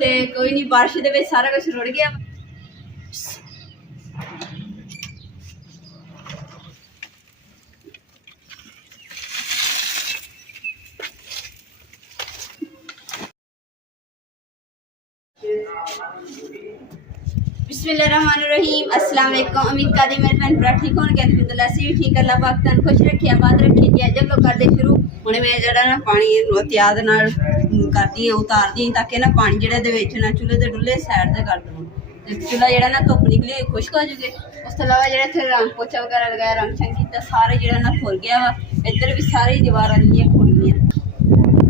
ਤੇ ਕੋਈ ਨਹੀਂ, ਬਾਰਿਸ਼ ਦੇ ਵਿੱਚ ਸਾਰਾ ਕੁਝ ਰੁੜ ਗਿਆ। बिस्मिल्लाहिर्रहमानिर्रहीम। अस्सलाम वालेकुम। उम्मीद करते मेरे भैन भरा ठीक होने अलहमदुलिल्लाह असीं भी ठीक। अल्लाह पाक तन खुश रखे, आबाद रखे। ते अज लोग करते शुरू हुणे मैं जिहड़ा ना पानी एहतियात नाल करदी हां, उतारदी ताकि ना पानी जिहड़े दे विच ना चुल्हे दे डुल्ले साइड ते कर दूँ। चुल्हा जिहड़ा ना धुप्प निकली खुश्क हो जाए। उस तो इलावा जिहड़ा इत्थे रंग पोचा वगैरह लगाया, रंग शंग कीता, सारे जिहड़ा ना खुल गया वा। इधर भी सारी दीवारां जिहियां खुल गईयां।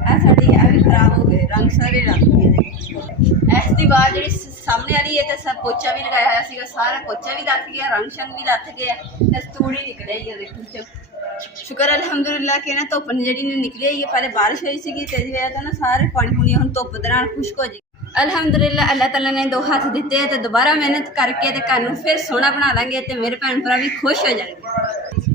आ साडी आ भी खराब हो गए, रंग सारे रंग गए। इस दीवार जिहड़ी सामने वाली है तो सब पोचा भी लगाया हुआ सीगा, सारा पोचा भी लथ गया, रंग शंग भी लथ गया ते तूड़ी निकल आई है। देखो शुक्र अल्हम्दुलिल्लाह कि ना धुप्प जिहड़ी निकली आई है। पहले बारिश हुई सी ते इस वजह तो ना सारे पानी पुनी हुण धुप्प दे नाल खुश्क हो जाए। अल्हम्दुलिल्लाह अल्लाह ताला ने दो हाथ दिते ते दोबारा मेहनत करके ते घर नूं फिर सोहना बना लांगे ते मेरे भैन भरा भी खुश हो जाएंगे।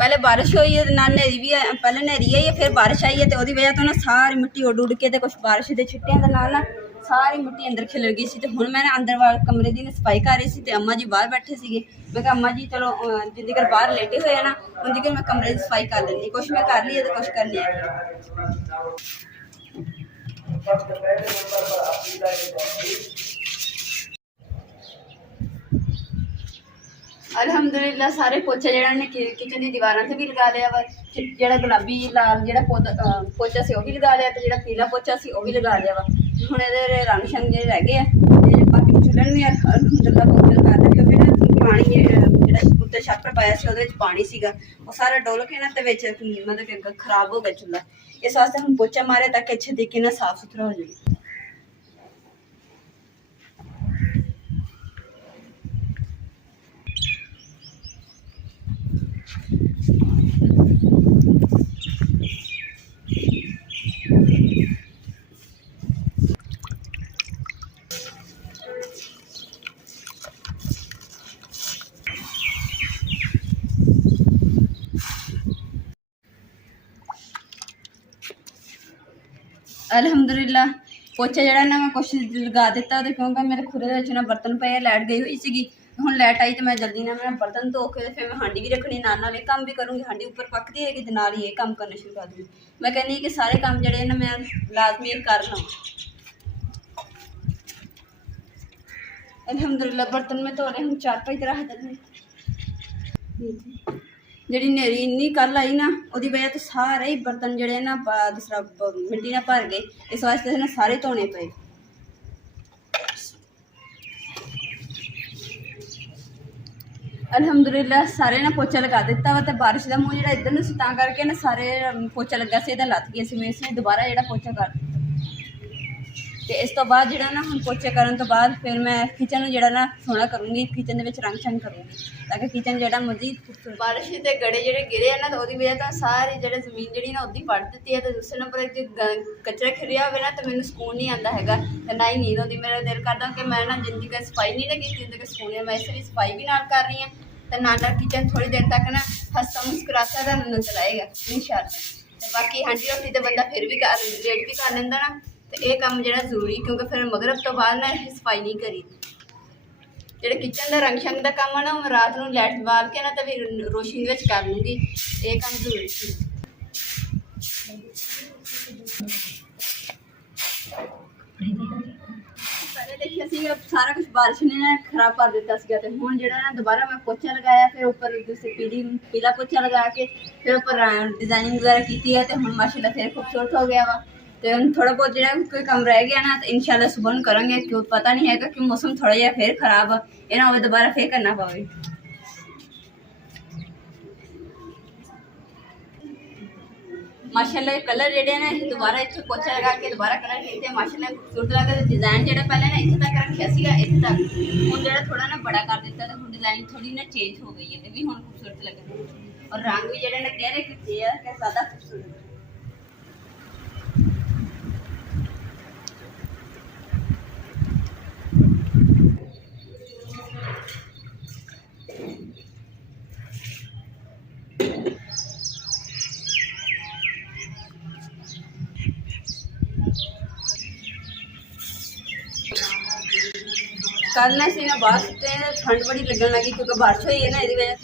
पहले बारिश हुई है ना, नेरी भी पहले नेरी आई है, फिर बारिश आई है तो वही वजह तो ना सारी मिट्टी उड़ उड़ के ते कुछ बारिश के छिट्टियां दे नाल ना सारी मिट्टी अंदर खिलर गई सी। ते हुण मैं अंदर वाले कमरे की सफाई कर रही सी ते अम्मा जी बाहर बैठे सीगे। मैं कहा अम्मा जी चलो जिंदी कर बाहर लेटे हुए ना उनकी कर मैं कमरे की सफाई कर लैनी, कुछ मैं कर ली है तो कुछ कर लिया। अल्हम्दुलिल्लाह सारे पोचा जिहड़ा ने किचन की दीवारों से भी लगा लिया वा। जिहड़ा गुलाबी लाल जिहड़ा पोचा से वह भी लगा लिया, तो जिहड़ा पीला पोचा से वह भी लगा लिया वा। हुण इहदे रंग शंग जिहड़े रह गए आ, बाकी चुल्हन भी अल्हम्दुलिल्लाह पोचा लगा दिया क्योंकि ना पानी जिहड़ा उत्ते छप्पर पाया सी उहदे विच पानी सीगा, वो सारा डुल के ना ते विच मतलब कि खराब हो गया चुल्हा। इस वास्ते हुण पोचा मारे ताकि अच्छे तरीके नाल साफ सुथरा हो जाए। अल्हम्दुलिल्लाह पोचा जिहड़ा ना मैं कुछ लगा दिता क्योंकि मेरे खुरे दे ना बर्तन पे लाइट गई हुई सी। हुण लाइट आई तो मैं जल्दी ना मैं बर्तन धो के फिर मैं हांडी भी रखनी, नाल ये काम भी करूँगी। हांडी उपर पकदी है कि नाल ये काम करना शुरू कर दूँगी। मैं कहनी कि सारे काम जिहड़े ना मैं लाजमी कर लवां। अल्हम्दुलिल्लाह बर्तन में धो रहे हम 4-5 तरह देने। जिहड़ी नेरी इन्नी कल आई ना उहदी वजह तो सारे ही बर्तन जिहड़े ना दूसरा मिट्टी ना भर गए। इस वास्ते ना सारे धोने पे। अल्हम्दुलिल्लाह सारे ना पोचा लगा दिता वा। तो बारिश का मूँह जिहड़ा इधर नूं तां करके ना सारे पोचा लगा से लथ गया सी। मैं इसलिए दोबारा जिहड़ा पोचा कर दिता। तो इस तो बाद जिहड़ा ना हुण पोचे करन तो बाद फिर मैं किचन नूं जिहड़ा ना सोहना करूँगी, किचन दे विच रंग शंग करूँगी ताकि किचन जिहड़ा मजीद खूबसूरत। बारिश के गड़े जिहड़े गिरे ना तो वजह तो सारी जिहड़ी जमीन जिहड़ी ना उदी पड़ दी है। तो दूसरे नंबर जो कचरा खिरिया होवे ना तो मैनूं सुकून नहीं आंदा हैगा ते ना ही नींद आउंदी। मेरा दिल करदा कि मैं ना जिंदगी की सफाई नहीं ना कीती जिंदगी सुकून है। मैं इसलिए सफाई भी नाल कर रही हूँ तो नाल किचन थोड़ी देर तक ना हंसता मुस्कुराता दा नजर आएगा इंशाअल्लाह। बाकी हांडी रोटी तो बंदा फिर भी लेट भी कर लेंदा ना, तो यह काम जो जरूरी क्योंकि फिर मगरब तो बाद ना सफाई नहीं करी। जो किचन का रंग शंग का काम है ना मैं रात को लाइट बाल के ना तो फिर रोशनी कर लूँगी। ये काम जरूरी सी। पहले देखिए सी सारा कुछ बारिश ने ना खराब कर दिता सीगा ते हुण जिहड़ा ना दोबारा मैं पोचा लगाया, फिर ऊपर दूसरे पीला पोचा लगा के फिर ऊपर डिजाइनिंग वगैरह की है। तो हुण माशाल्लाह फिर खूबसूरत हो गया वा। तो थोड़ा बहुत जो कोई कम रह गया ना तो इंशाल्लाह सुबह करेंगे क्यों पता नहीं है कि मौसम थोड़ा जहा फिर खराब है ना हो दोबारा फिर करना पवे। माशाल्लाह कलर जेडे ना दोबारा इतने पोचा लगा के दोबारा कलर किए माशाल्लाह खूबसूरत लगा। डिजाइन जो पहले ना इतने तक रखा सीगा इतने तक हूँ जो थोड़ा ना बड़ा कर दिता तो हूँ डिजाइन थोड़ी ना चेंज हो गई है भी हूँ खूबसूरत लगे। और रंग भी जो गहरे किए है ज़्यादा खूबसूरत। कल ना इसी ना बाहर सुते ठंड बड़ी लगन लगी क्योंकि बारिश हुई है ना ये वजह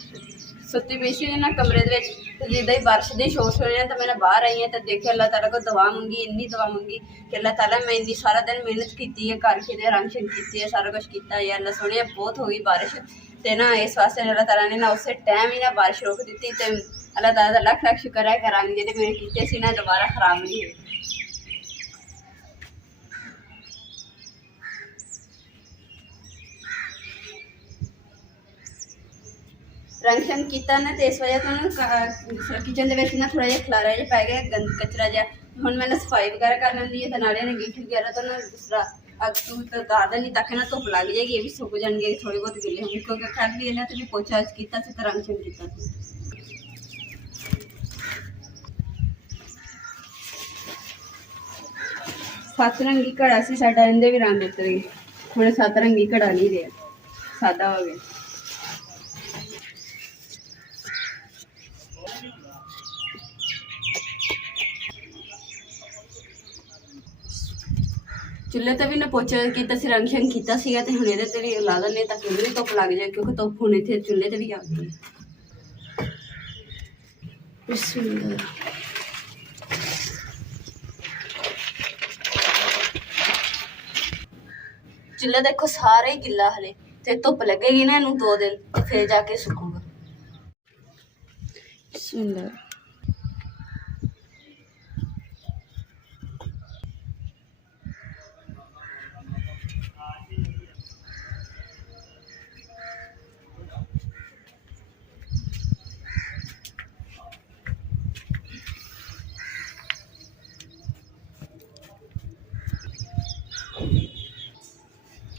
सुती पई सी ना कमरे दे विच ते जिद्दां ही बारिश दे शोर सुने तो मैं बाहर आई तो देखे अल्लाह ताला को दुआ मंगी इन्नी दुआ मंगी कि अल्लाह ताला मैं इन्नी सारा दिन मेहनत की है करके दे रंग शंग की है सारा कुछ किया है अल्लाह सोने बहुत हो गई बारिश ते ना इस वास्ते अल्लाह ताला ने ना उस टाइम ही ना बारिश रोक दी ते अल्लाह ताला दा लख लख शुक्र है कि रंग जेह्ड़े मेरे कीते सी ना दोबारा खराब नहीं हुए। रंग शंग किया ना तो इस वजह तो ना किचन के ना थोड़ा जहा खलारा जहा पै गया गंद कचरा जहा हम मैंने सफाई वगैरह कर लेंदी है तो नाले ने गिट्टी वगैरह तो ना दूसरा अग तो उतार देनी ताकि ना धुप लग जाएगी ये भी सुक जाएंगे थोड़ी बहुत गिले होंगे क्योंकि कर भी इन्हें तो भी पोचा किया तो रंग शंग किया। सत्त रंगी घड़ा से साडा इहदे भी रंग उतर गए थोड़े सत्त रंगी घड़ा नहीं रहा सादा हो गया। चुल्हे तो भी ना पोचा किया रंग शंग किया तो हम ये भी ला दें ताकि भी धुप लग जाए क्योंकि धुप हूँ इतने चुल्हे तो भी आ गई। चुल्हा देखो सारा ही गिला हले तो धुप लगेगी ना इनू 2 दिन तो फिर जाके सुकूगा। सुंदर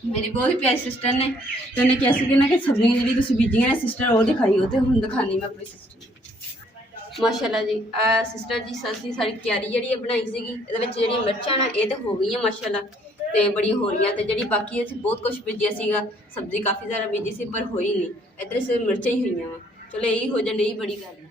मेरी बहुत ही प्यारी सिस्टर ने तो उन्हें क्या कि ना कि सब्जियां जी तुम बीजियां ने सिस्टर वो दिखाई हो तो हूँ दिखानी मैं अपनी सिस्टर माशाल्लाह जी। सिस्टर जी सब्जी सारी क्यारी जी बनाई सी जी मिर्चां ना ये तो हो गई माशाल्लाह तो बड़िया हो रही तो जी बाकी इसे बहुत कुछ बीजिया सब्जी काफ़ी ज़्यादा बीजी सी पर होई नहीं इधर सिर्फ मिर्चां ही हुई वा चलो यही हो जाए यही बड़ी गल है।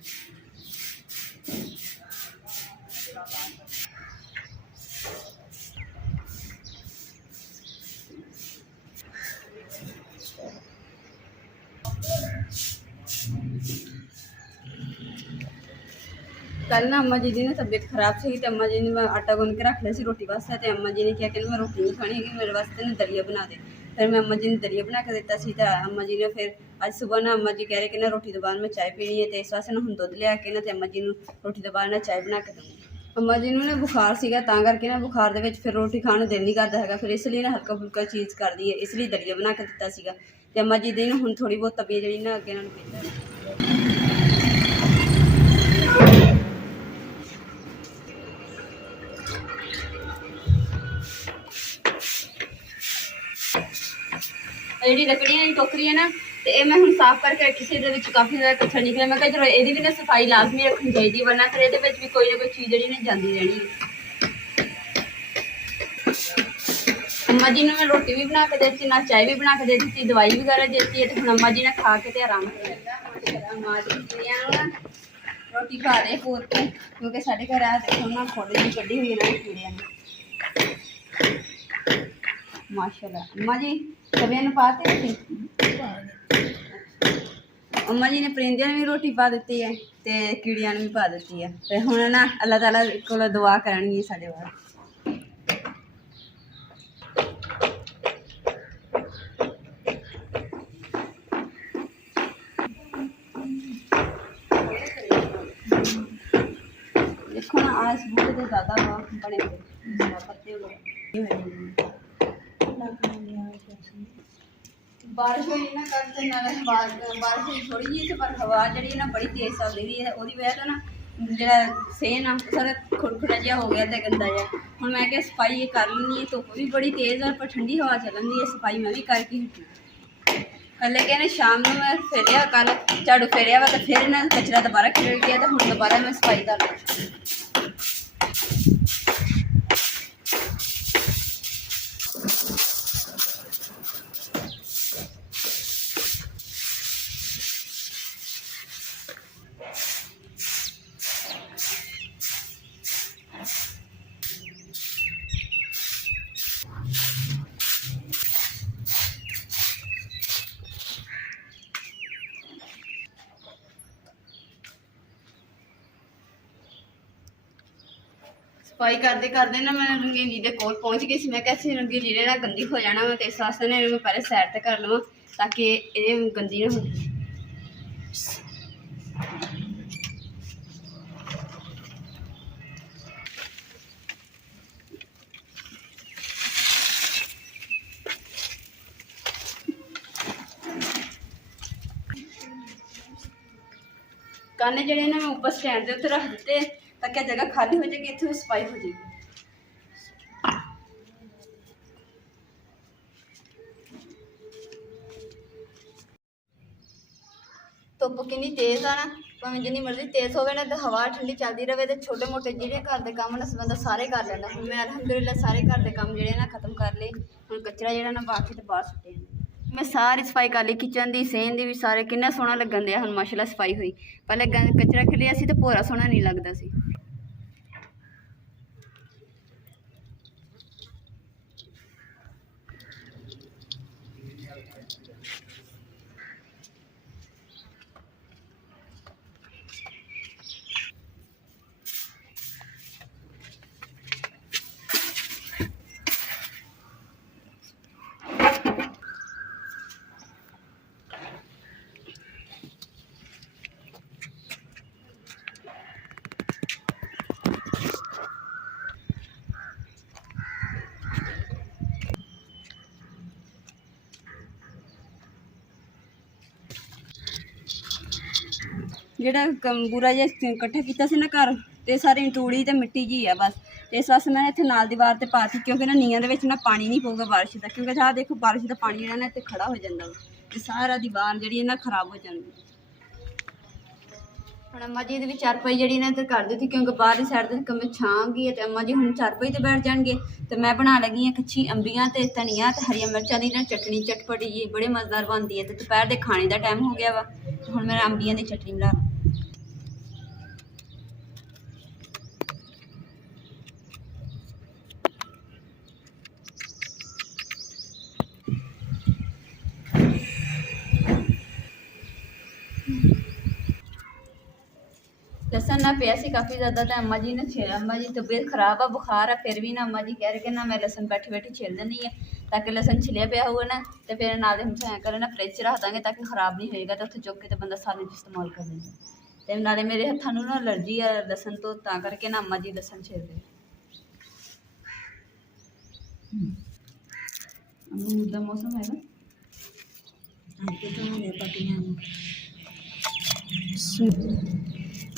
कल ना अम्मा जी की ना तबीयत खराब सी तो अम्मा जी ने मैं आटा गुन के रख लिया सी रोटी वास्ते तो अम्मा जी ने क्या कहना मैं रोटी नहीं खानी है मेरे वास्ते ना दलिया बना दे फिर मैं अम्मा जी ने दलिया बना के दिता सी तो अम्मा जी ने फिर आज सुबह ना अम्मा जी कह रहे कि ना रोटी तो बाद में चाय पीनी है तो इस वास्ते ना हम दुध लिया के ना तो अम्मा जी रोटी तो बाद ना चाय बना के दूँगी। अम्मा जी ने बुखार सीगा तां करके ना बुखार दे फिर रोटी खाने को दिल नहीं करता है फिर इसलिए ना हल्का फुल्का चीज़ कर दी है इसलिए दलिया बना के दिता सीगा ते अम्मा जी दी ना हुण थोड़ी बहुत तबीयत जी ना अगे नाल जी लकड़ियां टोकरी है ना तो ये मैं हम साफ करके रखी सी काफ़ी ज़्यादा कचरा निकलिया मैं चलो ये भी ना सफाई लाजमी रखनी चाहिए वरना फिर ये भी कोई ना कोई चीज़ जी ना जाती रहनी है। अम्मा जी ने मैं रोटी भी बना के देती ना चाय भी बना के दे दी दवाई वगैरह देती है तो हम अम्मा जी ने खा के आराम अम्मा जी रोटी खा रहे पूर के क्योंकि साढ़े घर आ देखो ना खोली जी कड़ी हुई ना कीड़िया ने माशाल्लाह। अम्मा जी सभी ने पाते अम्मा जी ने परिंदियां भी रोटी पा दी है तो कीड़िया ने भी पा दी है तो हुण ना अल्लाह ताला को दुआ करनी साढ़े बार। देखो ना आज बूटे तो ज़्यादा बड़े पत्ते बारिश हुई ना कल से बारिश हुई थोड़ी जी पर हवा जी ना बड़ी तेज चल रही है वो वजह तो ना जो सेन आ सारा खुरखुरा जहा हो गया तो गंदा जहा हूँ मैं क्या सफाई ये कर लैनी है धुप भी बड़ी तेज़ है पर ठंडी हवा चलन दी है सफाई मैं भी करके हटी कल कहने शाम को मैं फेरिया कल झाड़ू फेरिया वा तो फिर ना कचरा दोबारा खिल गया तो हूँ दोबारा मैं सफाई कर ली। सफाई करते करते ना मैं रंगीली के कोल पहुँच गई सी। मैं कैसे रंगीली ने ना गंदी हो जाना वा, तो इस वास्ते ने मैं पहले सैर ते कर लवां ताकि ये गंदी ना हो। काने जड़े ना मैं ऊपर स्टैंड के उत्ते रख दिते ताकि जगह खाली हो जाएगी, इतने सफाई हो जाएगी। धुप कितनी तेज आ ना, भावें जिन्नी मर्जी तेज होवे ना, तो हवा ठंडी चलती रहे तो छोटे मोटे जिहड़े घर के काम ना बंदा सारे कर लैंदा। हुण मैं अलहमदुलिल्लाह सारे घर के काम जिहड़े ना खत्म कर लए। हुण कचरा जिहड़ा ना बाकी ते बाहर सुट्टे। मैं सारी सफाई कर ली, किचन की सेन की भी, सारे कितना सोहना लगन दिया। हुण माशाअल्लाह सफाई हुई। पहले कचरा खिलिया सी तो भोरा सोहना नहीं लगता सी। ਜਿਹੜਾ ਬੂਰਾ ਜਿਹਾ ਇਕੱਠਾ ਕੀਤਾ ਸੀ ਨਾ ਘਰ, ਤੇ ਸਾਰੀ ਤੂੜੀ ਤੇ ਮਿੱਟੀ ਜੀ ਆ ਬਸ। ਇਸ ਵਾਸਤੇ ਮੈਂ ਇੱਥੇ ਨਾਲ ਦੀਵਾਰ ਤੇ ਪਾਤੀ, ਕਿਉਂਕਿ ਨਾ ਨੀਆਂ ਦੇ ਵਿੱਚ ਨਾ ਪਾਣੀ ਨਹੀਂ ਪਊਗਾ ਬਾਰਿਸ਼ ਦਾ, ਕਿਉਂਕਿ ਆਹ ਦੇਖੋ ਬਾਰਿਸ਼ ਦਾ ਪਾਣੀ ਜਿਹੜਾ ਨਾ ਇੱਥੇ ਖੜਾ ਹੋ ਜਾਂਦਾ ਵਾ, ਤੇ ਸਾਰਾ ਦੀਵਾਰ ਜਿਹੜੀ ਨਾ ਖਰਾਬ ਹੋ ਜਾਂਦੀ। ਹੁਣ ਅੰਮਾ ਜੀ ਦੀ ਵੀ ਚਾਰਪਾਈ ਜਿਹੜੀ ਨਾ ਇੱਥੇ ਕਰ ਦਿੱਤੀ, ਕਿਉਂਕਿ ਬਾਹਰਲੀ ਸਾਈਡ ਤੇ ਕਮੇ ਛਾਂ ਗਈ ਹੈ, ਤੇ ਅੰਮਾ ਜੀ ਹੁਣ ਚਾਰਪਾਈ ਤੇ ਬੈਠ ਜਾਣਗੇ। ਤੇ ਮੈਂ ਬਣਾ ਲੱਗੀ ਹਾਂ ਕੱਚੀ ਅੰਬੀਆਂ ਤੇ ਧਨੀਆ ਤੇ ਹਰੀਆਂ ਮਿਰਚਾਂ ਦੀ ਨਾ ਚਟਨੀ, ਚਟਪਟੀ ਜੀ ਬੜੇ ਮਜ਼ੇਦਾਰ ਬਣਦੀ ਹੈ। ਤੇ ਦੁਪਹਿਰ ਦੇ ਖਾਣੇ ਦਾ ਟਾਈਮ ਹੋ ਗਿਆ ਵਾ, ਹੁਣ ਮੈਂ ਅੰਬੀਆਂ ਦੀ ਚਟਨੀ ਬਣਾ ਲਾਂ। लसन ना पिया सी काफ़ी ज़्यादा, तो अम्मा जी ने अम्मा जी तबीयत खराब है, बुखार है, फिर भी ना अम्मा जी कह रहे कि ना मैं लसन बैठी बैठी छिल देनी है, ताकि लसन छिलिया पिया हुआ ना, तो फिर नाल हम ऐ करें ना फ्रिज रख देंगे ताकि खराब नहीं होएगा, तो उत्थे चुक के तो बंदा सालन इस्तेमाल कर लेंगे। तो नाले मेरे हत्थों ना एलर्जी है लसन तो, ता करके ना अम्मा जी लसन छिल रहे। अमरूद का मौसम है ना,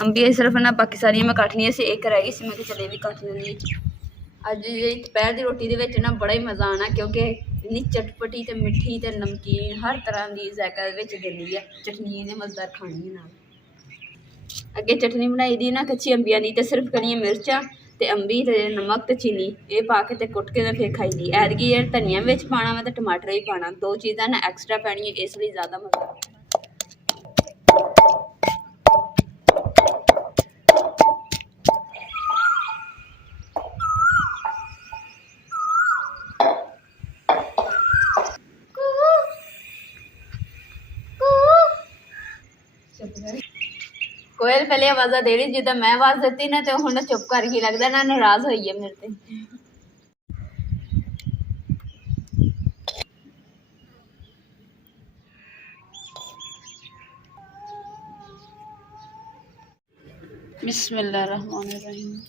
अंबिया सिर्फ ना बाकी सारिया मैं कट लिया, एक रह गई सी, मैं चले भी कट लैनी। अज दोपहर की रोटी के ना बड़ा ही मज़ा आना, क्योंकि इन्नी चटपटी तो मिठी तो नमकीन हर तरह की जायका गिरनी है। चटनी ने मज़ेदार खानी है नाल। अगे चटनी बनाई दी ना कच्ची अंबिया की, तो सिर्फ करियां मिर्चा ते अंबी ते नमक ते चीनी ये पा के ते कुट के फिर खाई दी। ऐतकी धनिया भी पाना वा ते टमाटर भी पाना, दो चीज़ां ना एक्सट्रा पैनियां, इसलिए ज़्यादा मज़ा। कोयल पहले आवाज़ा दे रही जिदा मैं आवाज़ देती ना, तो हुण चुप कर ही लगता ना नाराज़ हुई है मेरे ते। बिस्मिल्लाहिर्रहमानिर्रहीम।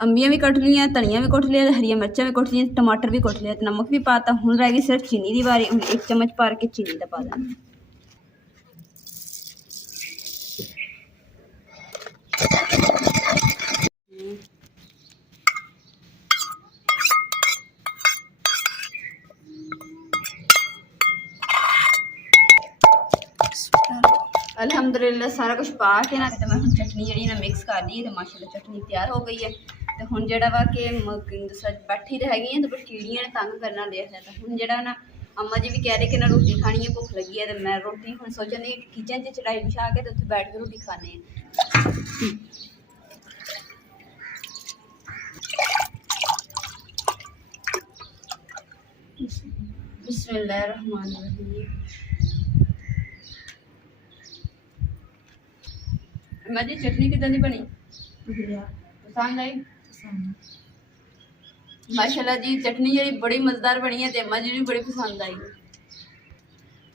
अंबियां भी कट लिया, धनिया भी कुट लिया, हरिया मिर्चा भी कुट लिया, टमाटर भी कुट लिया, नमक भी पाता। हुण रह गई सिर्फ चीनी की बारी, हुण 1 चम्मच भर के चीनी का पा देना। अल्हम्दुलिल्लाह सारा कुछ पा के ना, तो मैं चटनी जी ना मिक्स कर ली, तो माशाल्लाह चटनी तैयार हो गई है। ਤੇ ਹੁਣ ਜਿਹੜਾ ਵਾ ਕਿ ਬੈਠੀ ਤਾਂ ਹੈਗੀ ਆ ਤੇ ਪਰ ਕੀੜੀਆਂ ਨੇ ਤੰਗ ਕਰਨਾ ਲਿਆ ਹੈ। ਤਾਂ ਹੁਣ ਜਿਹੜਾ ਨਾ ਅੰਮਾ ਜੀ ਵੀ ਕਹਿ ਰਹੇ ਕਿ ਨਾ ਰੋਟੀ ਖਾਣੀ ਹੈ, ਭੁੱਖ ਲੱਗੀ ਹੈ, ਤੇ ਮੈਂ ਰੋਟੀ ਹੁਣ ਸੋਚਣ ਦੀ ਕਿਚਨ 'ਚ ਚੜਾਈ ਵਿਛਾ ਕੇ ਤੇ ਉੱਥੇ ਬੈਠ ਕੇ ਰੋਟੀ ਖਾਣੇ ਆ। बिस्मिल्लाहिर्रहमानिर्रहीम। अम्मा जी चटनी कितनी दी बनी? पसंद आई? माशाल्लाह जी चटनी जी बड़ी मज़ेदार बनी है, अम्मा जी भी बड़ी पसंद आई।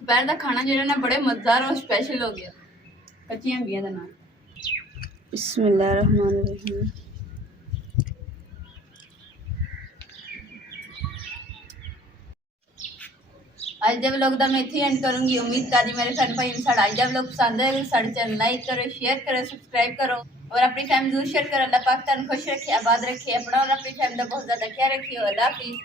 दोपहर का खाना जो ना बड़े मज़ेदार और स्पेशल हो गया कच्चियां अंबियां दा नाल। बिस्मिल्लाहिर्रहमानिर्रहीम। अज के व्लॉग का मैं इत्थे एंड करूँगी। उम्मीद करती मेरे फ्रेंड भाई साढ़ा अज का व्लॉग पसंद है, साढ़े चैनल लाइक करो, शेयर करो, सब्सक्राइब करो और अपनी फैमिली जरूर शेयर करो। अल्लाह पाक तुहानू खुश रखे, आबाद रखे, अपना और अपनी फैमिली का बहुत ज़्यादा ख्याल रखिए। अल्लाह हाफिज़।